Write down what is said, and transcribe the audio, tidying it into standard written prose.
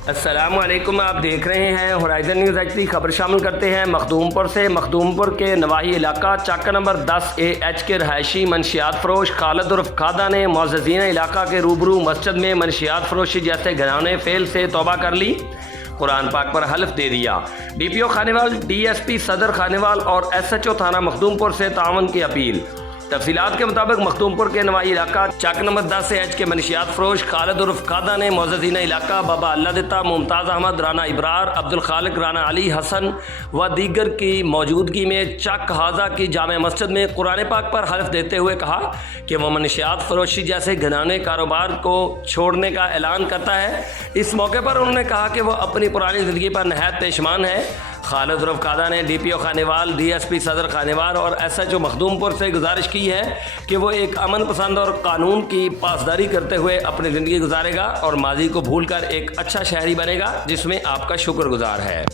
अस्सलामुअलैकुम, आप देख रहे हैं होराइज़न न्यूज़ एचडी। खबर शामिल करते हैं मखदूमपुर से। मखदूमपुर के नवाही इलाका चक नंबर 10 के रहायशी मनशियात फरोश खालिद उर्फ खादा ने मुअज़्ज़िज़ीन इलाका के रूबरू मस्जिद में मनशियात फरोशी जैसे घिनौने फेल से तौबा कर ली, कुरान पाक पर हल्फ दे दिया। डीपीओ खानेवाल, डीएसपी सदर खानेवाल और एसएचओ थाना मखदूमपुर से तावन की अपील। तफसीलात के मुताबिक मखदूमपुर के नवाही इलाका चक नंबर 10 के मनशियात फरोश खालिद उर्फ खादा ने मुअज़्ज़िज़ीन इलाका बाबा अल्लाह दिता, मुमताज़ अहमद, राना इब्रार, अब्दुल खालिक, राना अली हसन व दीगर की मौजूदगी में चक हाजा की जामे मस्जिद में कुरान पाक पर हल्फ देते हुए कहा कि वह मनशियात फरोशी जैसे घिनौने कारोबार को छोड़ने का ऐलान करता है। इस मौके पर उन्होंने कहा कि वह अपनी पुरानी ज़िंदगी पर नहायत पेशमान है। खालिद उर्फ खादा ने डीपीओ खानेवाल, डीएसपी सदर खानेवाल और एसएचओ मखदूमपुर से गुजारिश की है कि वो एक अमन पसंद और कानून की पासदारी करते हुए अपनी ज़िंदगी गुजारेगा और माजी को भूलकर एक अच्छा शहरी बनेगा जिसमें आपका शुक्रगुजार है।